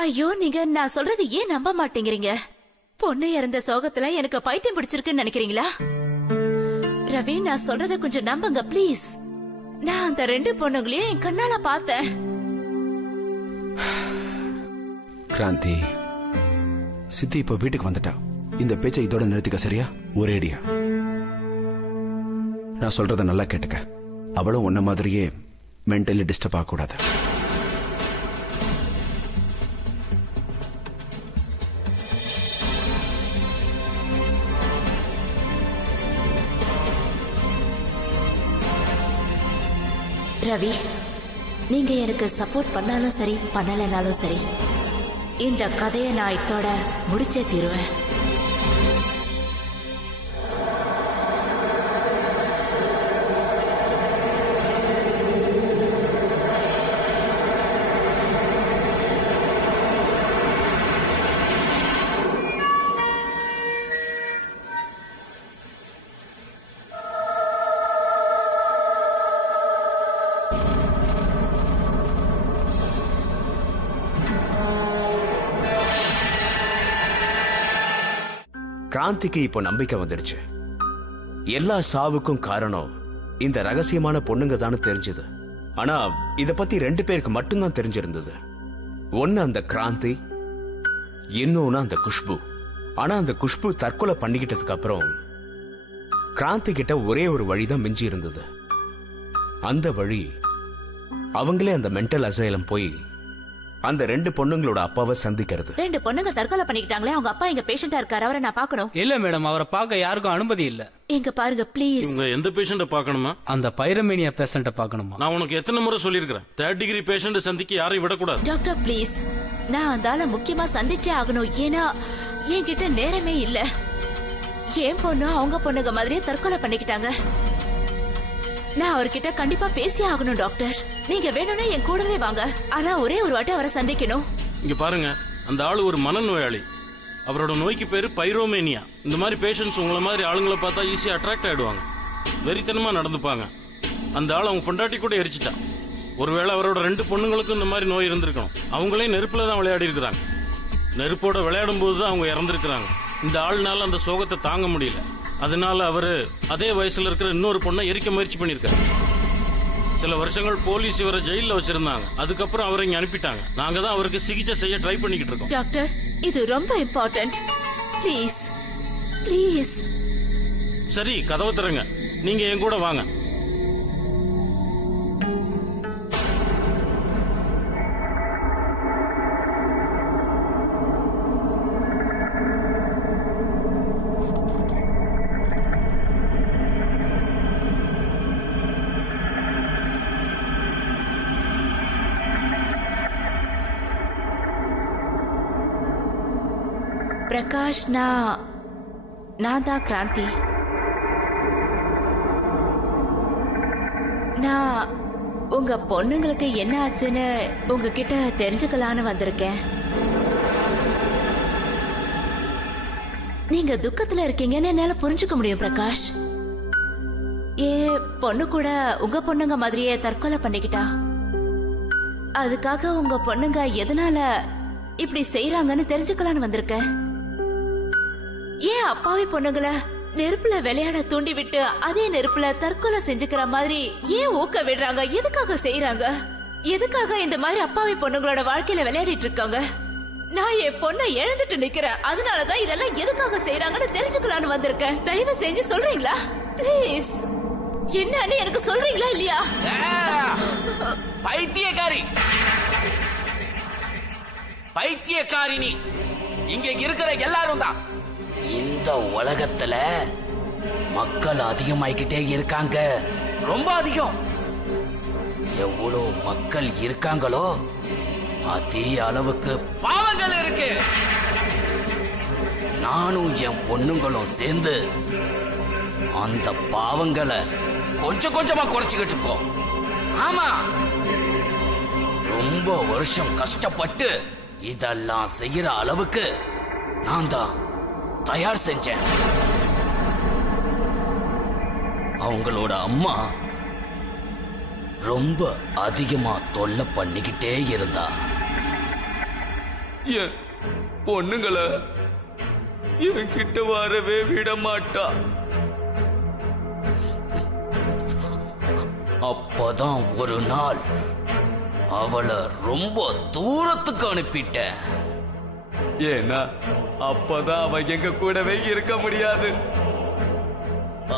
ஐயோ, நீங்க நான் சொல்றது ஏன் நம்ப மாட்டேங்கிறீங்க? பொண்ணு இறந்த சோகத்துல எனக்கு பைத்தியம் பிடிச்சிருக்குன்னு நினைக்கிறீங்களா? ரவி, நான் சொல்றத கொஞ்சம் நம்புங்க ப்ளீஸ். நான் அந்த 2 பொண்ணுங்களையும் என் கண்ணால பார்த்தேன். கிராந்தி, சித்தி இப்ப வீட்டுக்கு வந்துட்டா. இந்த பேச்சை இதோட நிறுத்திக்க, சரியா? ஒரேடியா நான் சொல்றத நல்லா கேட்டுக்க. அவளும் உன்ன மாதிரியே மென்டலி டிஸ்டர்ப் ஆகக்கூடாது. ரவி, நீங்க எனக்கு சப்போர்ட் பண்ணாலும் சரி பண்ணலனாலும் சரி, இந்த கதையை நான் இதோட முடிச்சே தீருவேன். கிராந்திக்கு இப்போ நம்பிக்கை வந்துடுச்சு. எல்லா சாவுக்கும் காரணம் இந்த ரகசியமான பொண்ணுங்க தானே தெரிஞ்சது. ஆனா இத பத்தி 2 பேருக்கு மட்டும்தான் தெரிஞ்சிருந்தது. ஒன்னு அந்த கிராந்தி, இன்னொன்னு அந்த குஷ்பு. ஆனா அந்த குஷ்பு தற்கொலை பண்ணிக்கிட்டதுக்கு அப்புறம் கிராந்தி கிட்ட ஒரே ஒரு வழிதான் மிஞ்சி இருந்தது. அந்த வழி அவங்களே அந்த மென்டல் அசைலம் போய் அந்த 2 பொண்ணுங்களோட அப்பாவை சந்திக்கிறது. 2 பொண்ணுங்க தற்கொலை பண்ணிக்கிட்டாங்களே, அவங்க அப்பா எங்க பேஷண்டா இருக்காரு, அவரை நான் பார்க்கணும். இல்ல மேடம், அவரை பார்க்க யாருக்கும் அனுமதி இல்ல. எங்க பாருங்க ப்ளீஸ். இவங்க எந்த பேஷண்ட பார்க்கணுமா? அந்த பைரமேனியா பேஷண்ட பார்க்கணுமா? நான் உனக்கு எத்தனை முறை சொல்லியிருக்கிறேன், 3rd டிகிரி பேஷண்ட் சந்திக்க யாரையும் விடக்கூடாது. டாக்டர் ப்ளீஸ், நான் அந்தால முக்கியமா சந்திச்சே ஆகணும். ஏன்னா என்கிட்ட நேரமே இல்ல. என் பொண்ணு அவங்க பொண்ணுங்க மாதிரியே தற்கொலை பண்ணிக்கிட்டாங்க. நான் அவர்கிட்ட கண்டிப்பா பேசி ஆகணும் டாக்டர். நீங்க வேணும்னா என் கூடவே வாங்க. ஆனா ஒரே ஒரு வாட்டி அவரை சந்திக்கணும். இங்க பாருங்க, அந்த ஆளு ஒரு மனநோயாளி. அவரோட நோய்க்கு பேரு பைரோமேனியா. இந்த மாதிரி பேஷண்ட்ஸ் உங்களை மாதிரி ஆளுங்களை பார்த்தா ஈஸியா அட்ராக்ட் ஆயிடுவாங்க, வெறித்தனமா நடந்துப்பாங்க. அந்த ஆள் அவங்க பொண்டாட்டி கூட எரிச்சிட்டான். ஒருவேளை அவரோட 2 பொண்ணுங்களுக்கும் இந்த மாதிரி நோய் இருந்திருக்கணும். அவங்களே நெருப்புல தான் விளையாடி இருக்கிறாங்க. நெருப்போட விளையாடும் போதுதான் அவங்க இறந்திருக்கிறாங்க. இந்த ஆள்னால அந்த சோகத்தை தாங்க முடியல. அதனால அவரு அதே வயசுல இருக்கிற இன்னொரு பொண்ணை எரிக்க முயற்சி பண்ணிருக்காரு. சில வருஷங்கள் போலீஸ் இவரை ஜெயில வச்சிருந்தாங்க. அதுக்கப்புறம் அவரை இங்க அனுப்பிட்டாங்க. நாங்க தான் அவருக்கு சிகிச்சை செய்ய ட்ரை பண்ணிக்கிட்டு இருக்கோம். டாக்டர், இது ரொம்ப இம்பார்ட்டன்ட். Please please. சரி, கதவை திறங்க. நீங்க என் கூட வாங்க. பிரகாஷ், நான் தான் கிராந்தி. நான் உங்க பொண்ணுங்களுக்கு என்ன ஆச்சுன்னு உங்ககிட்ட தெரிஞ்சுக்கலான்னு வந்திருக்கேன். நீங்க துக்கத்துல இருக்கீங்கன்னு என்னால புரிஞ்சுக்க முடியும் பிரகாஷ். பொண்ணு கூட உங்க பொண்ணுங்க மாதிரியே தற்கொலை பண்ணிக்கிட்டா. அதுக்காக உங்க பொண்ணுங்க எதனால இப்படி செய்யறாங்கன்னு தெரிஞ்சுக்கலான்னு வந்திருக்கேன். ஏன் அப்பாவி பொண்ணுங்களை நெருப்புல விளையாட தூண்டி விட்டு அதே நெருப்புல தற்கொலை செஞ்சுக்கிற மாதிரி ஏன் ஊக்க விடுறாங்க? எதுக்காக செய்யறாங்க? எதுக்காக இந்த மாதிரி அப்பாவி பொண்ணுங்களோட வாழ்க்கையில விளையாடிட்டு இருக்காங்க? நான் என் பொண்ணை இழந்துட்டு நிக்கிறேன். அதனாலதான் இதெல்லாம் எதுக்காக செய்யறாங்கன்னு தெரிஞ்சுக்கலான்னு வந்திருக்கேன். தயவு செஞ்சு சொல்றீங்களா பிளீஸ்? என்னன்னு எனக்கு சொல்றீங்களா இல்லையா? பைத்தியக்காரி, பைத்தியக்காரினி, இங்க இருக்கிற எல்லாரும் தான். இந்த உலகத்துல மக்கள் அதிகமாயிக்கிட்டே இருக்காங்க, ரொம்ப அதிகம். எவ்வளவு மக்கள் இருக்காங்களோ அதே அளவுக்கு பாவங்கள் இருக்கு. நானும் என் பொண்ணுங்களும் சேர்ந்து அந்த பாவங்களை கொஞ்சம் கொஞ்சமா குறைச்சுக்கிட்டு இருக்கோம். ஆமா, ரொம்ப வருஷம் கஷ்டப்பட்டு இதெல்லாம் செய்யற அளவுக்கு நான் தான் தயார் செஞ்சேன். அவங்களோட அம்மா ரொம்ப அதிகமா தொல்லை பண்ணிக்கிட்டே இருந்தா. என் பொண்ணுங்களை என்கிட்ட வரவே விட மாட்டா. அப்பதான் ஒரு நாள் அவளை ரொம்ப தூரத்துக்கு அனுப்பிட்டேன். ஏன்னா அப்பதான் அவ எங்க கூடவே இருக்க முடியாது.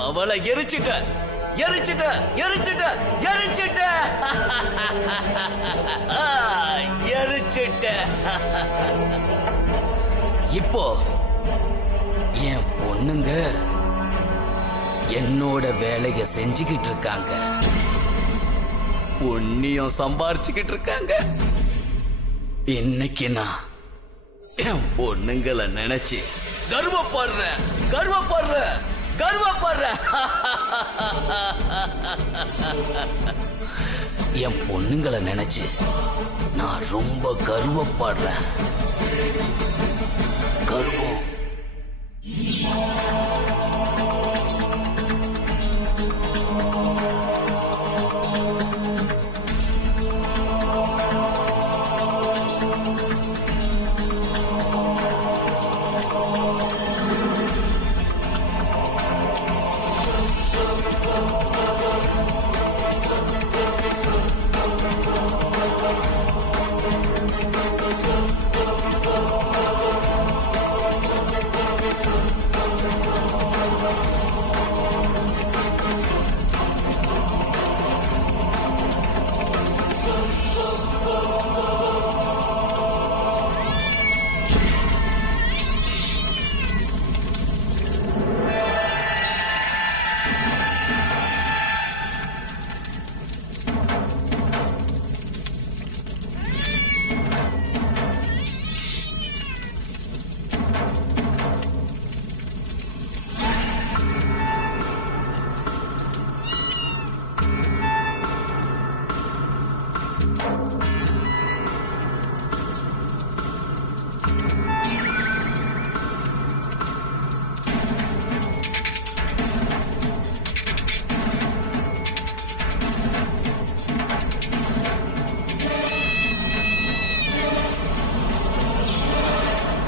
அவளை எரிச்சிட்ட எரிச்சிட்ட எரிச்சிட்ட எரிச்சிட்ட எரிச்சிட்ட. இப்போ என் பொண்ணுங்க என்னோட வேலைய செஞ்சுக்கிட்டு இருக்காங்க, பொண்ணியும் சம்பாரிச்சுக்கிட்டு இருக்காங்க. இன்னைக்கு நான் என் பொண்ணுங்களை நினைச்சு கர்வப்படுறேன் கர்வப்படுறேன் கர்வப்படுறேன். என் பொண்ணுங்களை நினைச்சு நான் ரொம்ப கர்வப்படுறேன். கர்வம்.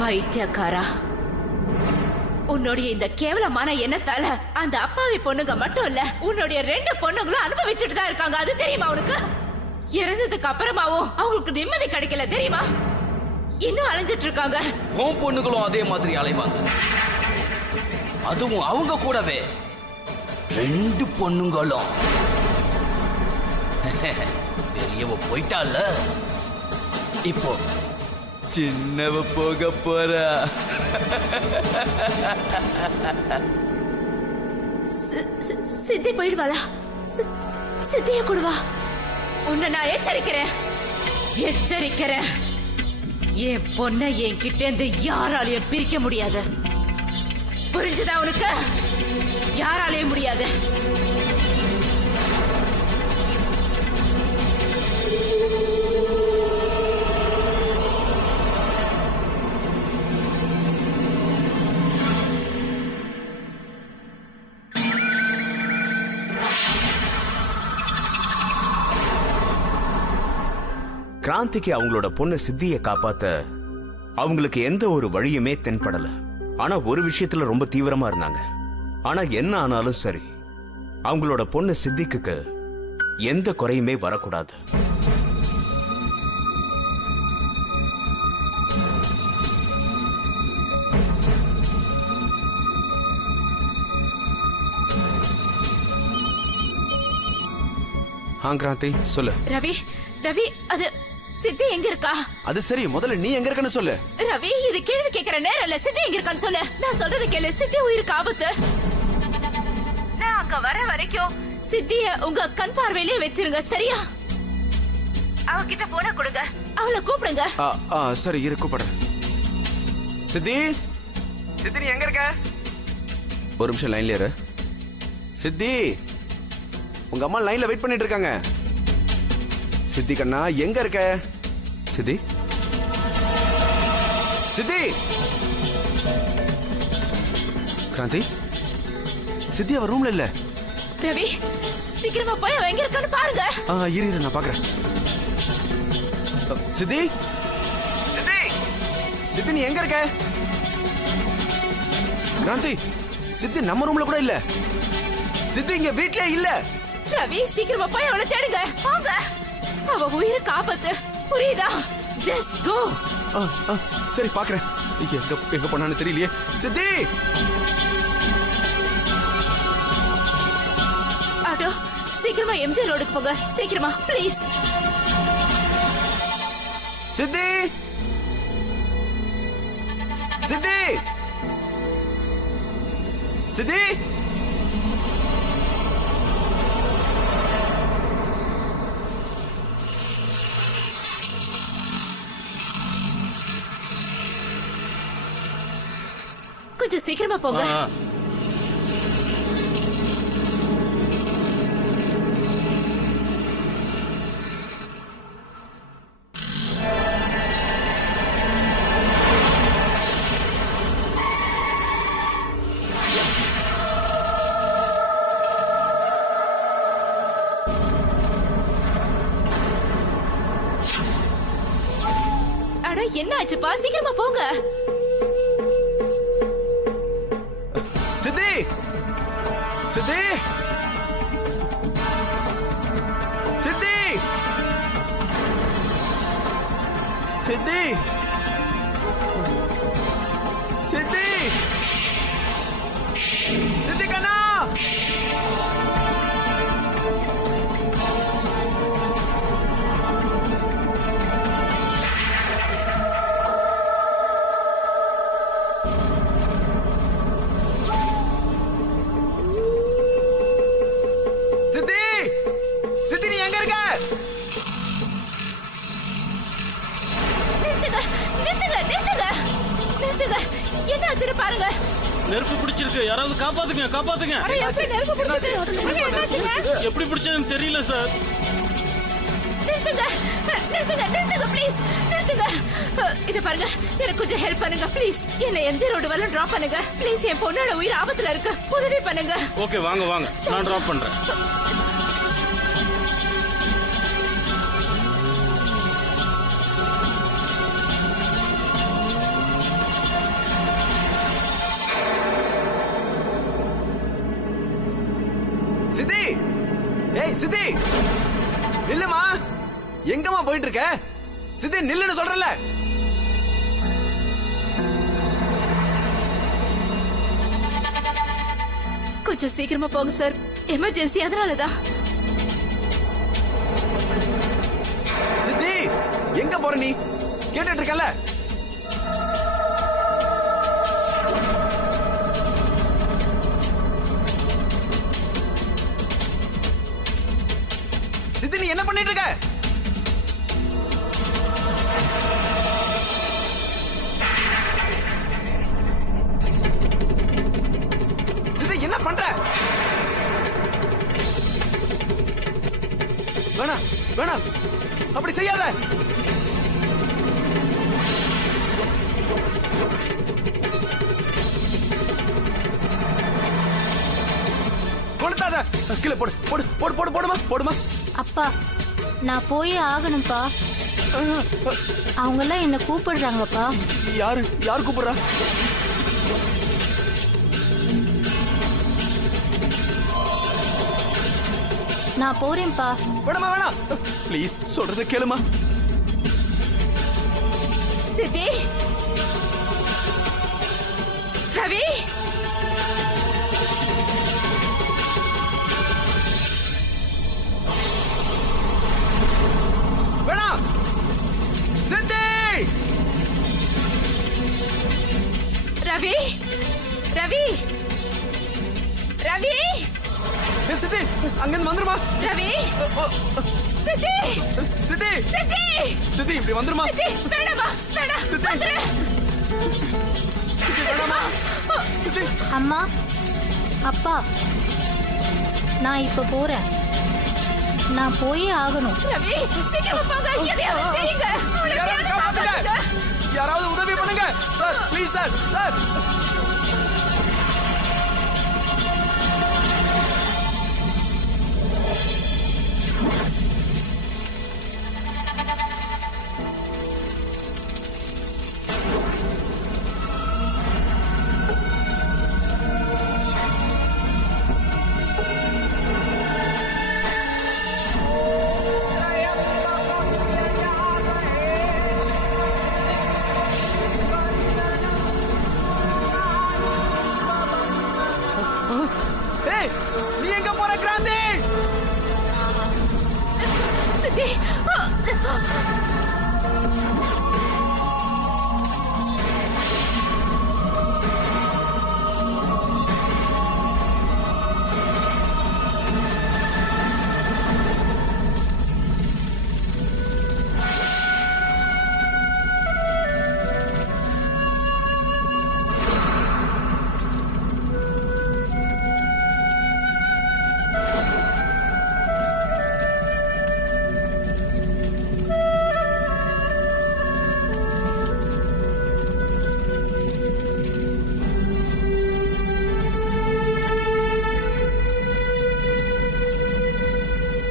பைத்தியக்காரா, உன்னுடைய இந்த கேவலமான எண்ணத்தால அந்த அப்பாவி பொண்ணுங்க மட்டும் இல்ல, உன்னுடைய 2 பொண்ணுங்களும் அனுபவிச்சுட்டு தான் இருக்காங்க. அது தெரியுமா உனக்கு? இறந்ததுக்கு அப்புறமாவும் அவங்களுக்கு நிம்மதி கிடைக்கல தெரியுமா? இன்னும் அலைஞ்சிட்டு இருக்காங்க. உன் பொண்ணுகளும் அதே மாதிரி அலைவாங்க. அதுவும் அவங்க கூடவே 2 பொண்ணுங்களும். பெரியவ போயிட்டால, இப்போ சின்னவ போக போறா. சித்தி போயிடுவாளா? சித்திய கூடவா? உன்னை நான் எச்சரிக்கிறேன் எச்சரிக்கிறேன். என் பொண்ணை என் கிட்ட இருந்து யாராலையும் பிரிக்க முடியாது. புரிஞ்சுதா உனக்கு? யாராலையும் முடியாது. கிராந்திக்கு அவங்களோட பொண்ணு சித்தியை காப்பாத்த அவங்களுக்கு எந்த ஒரு வழியுமே தென்படல. ஆனா ஒரு விஷயத்துல ரொம்ப தீவிரமா இருந்தாங்க. ஆனா என்ன ஆனாலும் சரி, அவங்களோட பொண்ணு சித்திக்கு எந்த குறையுமே வரக்கூடாது. கிராந்தி சொல்லு. ரவி ரவி, அது சித்தி எங்க இருக்கா? அது சரி, முதல்ல நீ எங்க இருக்கன்னு சொல்லு. ரவி, இது கேள்வி கேட்கிற நேரம் இல்ல. சித்தி எங்க இருக்கான்னு சொல்லு. நான் சொல்றது கேளு. சித்தி உயிருக்கு ஆபத்து. நான் அங்க வர வரைக்கும் சித்திய உங்க கண் பார்வையிலே வச்சிருங்க, சரியா? அவகிட்ட போன கொடுங்க, அவளை கூப்பிடுங்க. சரி, இரு கூப்பிடுறேன். சித்தி, சித்தி நீ எங்க இருக்க? ஒரு நிமிஷம் லைன்ல இரு. சித்தி, உங்க அம்மா லைன்ல வெயிட் பண்ணிட்டு இருக்காங்க. சித்தி கண்ணா எங்க இருக்க? சித்தி சித்தி கிராந்தி சித்தி அவ ரூம்ல இல்ல. ரவி சீக்கிரமா போய் அவ எங்க இருக்கான்னு பாருங்க. இரு நான் பாக்குறேன். சித்தி சித்தி சித்தி நீ எங்க இருக்க? கிராந்தி சித்தி நம்ம ரூம்ல கூட இல்ல. சித்தி இங்க வீட்லயே இல்ல. ரவி சீக்கிரமா போய் அவளை தேடுங்க. வாங்க. அவ உயிருக்கு ஆபத்து. புரியுதா? Just go. சரி பாக்குறேன். எங்க போனான்னு தெரியலையே. சித்தி ஆட்டோ சீக்கிரமா எம்ஜி ரோடுக்கு போங்க. சீக்கிரமா ப்ளீஸ். சித்தி சித்தி சித்தி கொஞ்சம் சீக்கிரமா போங்க. அட என்ன ஆச்சுப்பா? சீக்கிரமா போங்க. சித்தி சித்தி சித்தி சித்தி சித்தி சித்தி கண்ணா என்ன ஆச்சு பாருங்க. நெருப்பு பிடிச்சிருக்கு. யாராவது காப்பாத்துங்க காப்பாத்துங்க. எப்படி பிடிச்சதுன்னு தெரியல சார். நிறுத்துங்க நிறுத்துங்க நிறுத்துங்க ப்ளீஸ் நிறுத்துங்க. இத பாருங்க எனக்கு கொஞ்சம் ஹெல்ப் பண்ணுங்க ப்ளீஸ். என்ன எம்ஜி ரோடு வரல டிராப் பண்ணுங்க ப்ளீஸ். என் பொண்ணோட உயிர் ஆபத்துல இருக்கு. உதவி பண்ணுங்க. ஓகே வாங்க வாங்க நான் டிராப் பண்றேன். சித்தி ஏய் சித்தி நில்லுமா. எங்கம்மா போயிட்டு இருக்க? சித்தி நில்லுன்னு சொல்றல. கொஞ்சம் சீக்கிரமா போங்க சார். எமர்ஜென்சி அதனாலதான். சித்தி எங்க போற நீ? கேட்டுட்டு இருக்கல. சித்தி நீ என்ன பண்ணிட்டு இருக்க? சித்தி என்ன பண்ற? வேணாம் வேணாம் அப்படி செய்யாத. கொடுத்தாத. கீழே போடு போடு போடு போடு போடுமா போடுமா. அப்பா நான் போயே ஆகணும்ப்பா. அவங்க எல்லாம் என்ன கூப்பிடுறாங்கப்பா. யாரு யார் கூப்பிடுறா? நான் போறேன்ப்பா. வேணாமா வேணாம் ப்ளீஸ் சொல்றத கேளுமா. சித்தி ரவி வேணாம். சித்தி ரவி ரவி ரவி சித்தி அங்கிருந்து வந்துருமா. ரவி சித்தி சித்தி சித்தி சித்தி இப்படி வந்துருமா. சித்தி வேணாமா வேணாம் வந்துரு. வேணாமா சித்தி. அம்மா அப்பா நான் இப்ப போறேன். நான் போயே ஆகணும். ரவி சீக்கிரமா போங்க, எதையாவது செய்யுங்க. அவளை எப்படியாவது காப்பாத்துங்க. யாராவது உதவி பண்ணுங்க சார், ப்ளீஸ் சார். சார் நீ எங்க போற கிராந்தி? சித்தி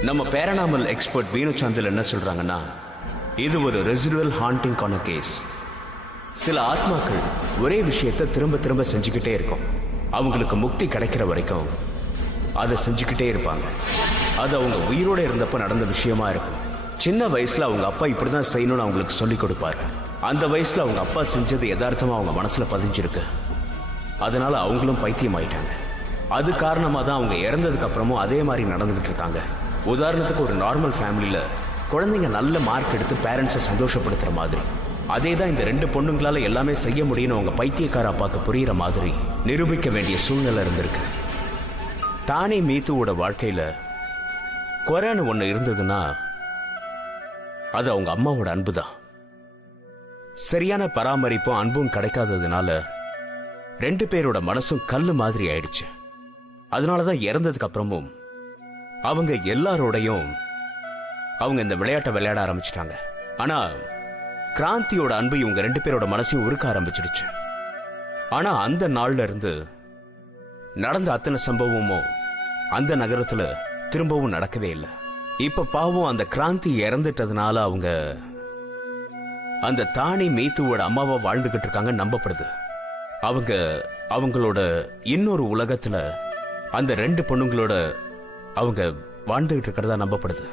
நம்ம பேரனாமல் எக்ஸ்பர்ட் வீணு சாந்தல் என்ன சொல்றாங்கன்னா, இது ஒரு ரெசிடுவல் ஹாண்டிங்கான கேஸ். சில ஆத்மாக்கள் ஒரே விஷயத்தை திரும்ப திரும்ப செஞ்சுக்கிட்டே இருக்கும். அவங்களுக்கு முக்தி கிடைக்கிற வரைக்கும் அதை செஞ்சுக்கிட்டே இருப்பாங்க. அது அவங்க உயிரோட இருந்தப்ப நடந்த விஷயமா இருக்கும். சின்ன வயசுல அவங்க அப்பா இப்படிதான் செய்யணும்னு அவங்களுக்கு சொல்லி கொடுப்பாரு. அந்த வயசுல அவங்க அப்பா செஞ்சது யதார்த்தமா அவங்க மனசுல பதிஞ்சிருக்கு. அதனால அவங்களும் பைத்தியம் ஆயிட்டாங்க. அது காரணமா தான் அவங்க இறந்ததுக்கு அப்புறமும் அதே மாதிரி நடந்துகிட்டு இருக்காங்க. உதாரணத்துக்கு ஒரு நார்மல் ஃபேமிலியில குழந்தைங்க நல்ல மார்க் எடுத்து பேரண்ட்ஸை சந்தோஷப்படுத்துற மாதிரி, அதே தான் இந்த 2 பொண்ணுங்களால எல்லாமே செய்ய முடியும்னு அவங்க பைத்தியக்கார அப்பாக்கு புரியுற மாதிரி நிரூபிக்க வேண்டிய சூழ்நிலை இருந்திருக்கு. தானே மீத்துவோட வாழ்க்கையில குறைன்னு ஒண்ணு இருந்ததுன்னா அது அவங்க அம்மாவோட அன்பு தான். சரியான பராமரிப்பும் அன்பும் கிடைக்காததுனால 2 பேரோட மனசும் கல்லு மாதிரி ஆயிடுச்சு. அதனாலதான் இறந்ததுக்கு அப்புறமும் அவங்க எல்லாரோடையும் அவங்க இந்த விளையாட்டை விளையாட ஆரம்பிச்சிட்டாங்க. ஆனா கிராந்தியோட அன்பு இவங்க 2 பேரோட மனசையும் உருக்க ஆரம்பிச்சிடுச்சு. ஆனா அந்த நாள்ல இருந்து நடந்த அத்தனை சம்பவமும் அந்த நகரத்துல திரும்பவும் நடக்கவே இல்லை. இப்ப பாவம் அந்த கிராந்தி இறந்துட்டதுனால அவங்க அந்த தானி மீத்துவோட அம்மாவா வாழ்ந்துகிட்டு இருக்காங்க நம்பப்படுது. அவங்களோட இன்னொரு உலகத்துல அந்த 2 பொண்ணுங்களோட அவங்க வாழ்ந்துகிட்டு இருக்கிறதா நம்பப்படுது.